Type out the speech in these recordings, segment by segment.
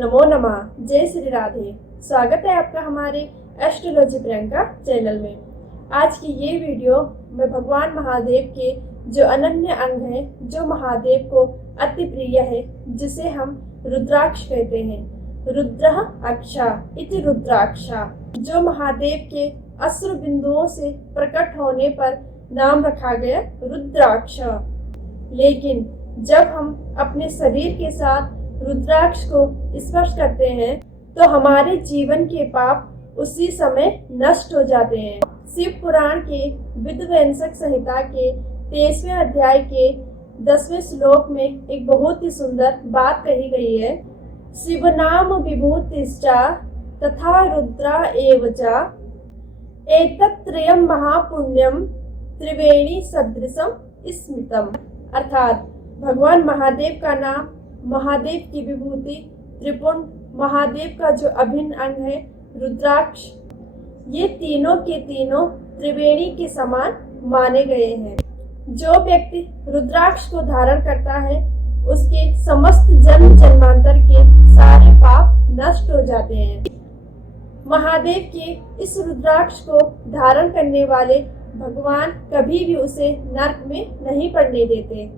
नमो नमः। जय श्री राधे। स्वागत है आपका हमारे एस्ट्रोलॉजी प्रियंका चैनल में। आज की ये वीडियो में भगवान महादेव के जो अनन्य अंग है, जो महादेव को अति प्रिय है, जिसे हम रुद्राक्ष कहते हैं। रुद्रः अक्षा इति रुद्राक्षा, जो महादेव के अश्रु बिंदुओं से प्रकट होने पर नाम रखा गया रुद्राक्ष। लेकिन जब हम अपने शरीर के साथ रुद्राक्ष को स्पर्श करते हैं तो हमारे जीवन के पाप उसी समय नष्ट हो जाते हैं। शिव पुराण के विध्वंसक संहिता के 23वें अध्याय के 10वें श्लोक में एक बहुत ही सुंदर बात कही गई है। शिव नाम विभूतिश्चा तथा रुद्रा एवचा एतत्त्रयम् महापुण्यम त्रिवेणी सदृशम स्मृतम। अर्थात भगवान महादेव का नाम, महादेव की विभूति, त्रिपुंड, महादेव का जो अभिन्न अंग है रुद्राक्ष, ये तीनों के तीनों त्रिवेणी के समान माने गए हैं। जो व्यक्ति रुद्राक्ष को धारण करता है उसके समस्त जन्म जन्मांतर के सारे पाप नष्ट हो जाते हैं। महादेव के इस रुद्राक्ष को धारण करने वाले भगवान कभी भी उसे नरक में नहीं पड़ने देते।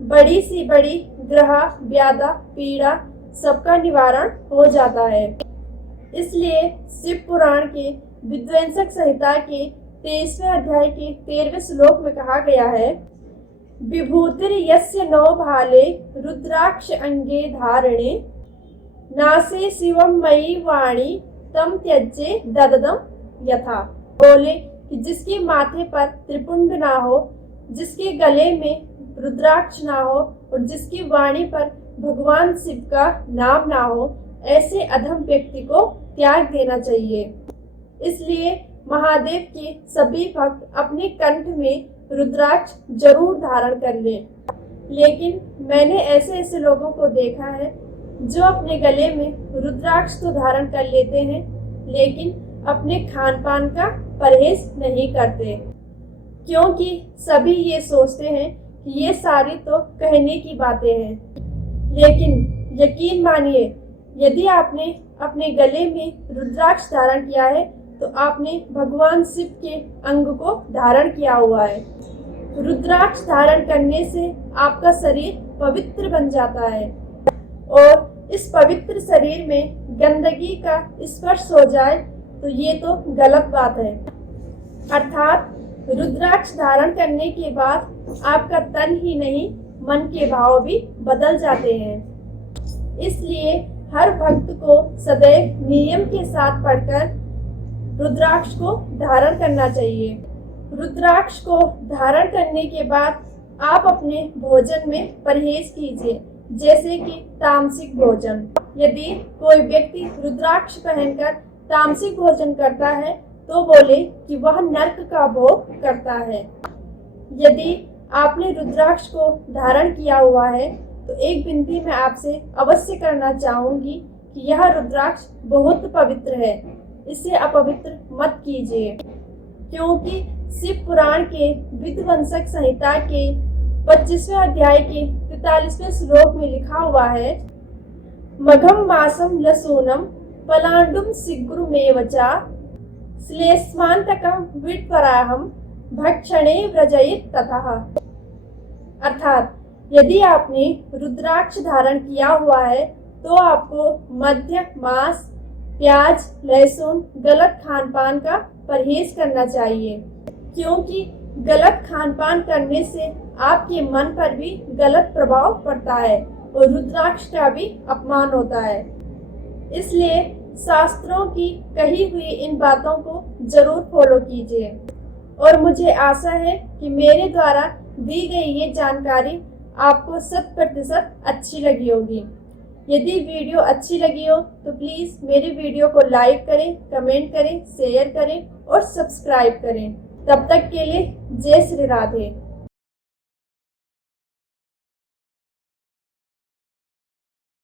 बड़ी सी बड़ी ग्रह व्याधा पीड़ा सबका निवारण हो जाता है। इसलिए शिव पुराण के विध्वंसक संहिता के 23वें अध्याय के 13वें श्लोक में कहा गया है, विभूतिर यस्य नौ भाले रुद्राक्ष अंगे धारणे नासे शिवम मयि वाणी तम त्यज्ये दददम यथा। बोले कि जिसके माथे पर त्रिपुंड ना हो, जिसके गले में रुद्राक्ष ना हो और जिसकी वाणी पर भगवान शिव का नाम ना हो, ऐसे अधम व्यक्ति को त्याग देना चाहिए। इसलिए महादेव के सभी भक्त अपने कंठ में रुद्राक्ष जरूर धारण कर लें। लेकिन मैंने ऐसे लोगों को देखा है जो अपने गले में रुद्राक्ष तो धारण कर लेते हैं लेकिन अपने खान पान का परहेज नहीं करते, क्योंकि सभी ये सोचते हैं कि ये सारी तो कहने की बातें हैं। लेकिन यकीन मानिए, यदि आपने अपने गले में रुद्राक्ष धारण किया है तो आपने भगवान शिव के अंग को धारण किया हुआ है। रुद्राक्ष धारण करने से आपका शरीर पवित्र बन जाता है और इस पवित्र शरीर में गंदगी का स्पर्श हो जाए तो ये तो गलत बात है। अर्थात रुद्राक्ष धारण करने के बाद आपका तन ही नहीं, मन के भाव भी बदल जाते हैं। इसलिए हर भक्त को सदैव नियम के साथ पढ़कर रुद्राक्ष को धारण करना चाहिए। रुद्राक्ष को धारण करने के बाद आप अपने भोजन में परहेज कीजिए, जैसे कि तामसिक भोजन। यदि कोई व्यक्ति रुद्राक्ष पहनकर तामसिक भोजन करता है तो बोले कि वह नरक का भोग करता है। यदि आपने रुद्राक्ष को धारण किया हुआ है तो एक विनती मैं आपसे अवश्य करना चाहूंगी कि यह रुद्राक्ष बहुत पवित्र है, इसे अपवित्र मत कीजिए। क्योंकि शिव पुराण के विध्वंसक संहिता के 25वें अध्याय के 43वें श्लोक में लिखा हुआ है, मघम मासम लसूनम पलांडुम सिग्रुमेवचा श्लेष्मांतकम विटपराहम भक्षणे व्रजयित ततः। अर्थात यदि आपने रुद्राक्ष धारण किया हुआ है तो आपको मद्य, मांस, प्याज, लहसुन, गलत खान पान का परहेज करना चाहिए। क्योंकि गलत खान पान करने से आपके मन पर भी गलत प्रभाव पड़ता है और रुद्राक्ष का भी अपमान होता है। इसलिए शास्त्रों की कही हुई इन बातों को जरूर फॉलो कीजिए। और मुझे आशा है कि मेरे द्वारा दी गई ये जानकारी आपको 100% अच्छी लगी होगी। यदि वीडियो अच्छी लगी हो तो प्लीज़ मेरी वीडियो को लाइक करें, कमेंट करें, शेयर करें और सब्सक्राइब करें। तब तक के लिए जय श्री राधे।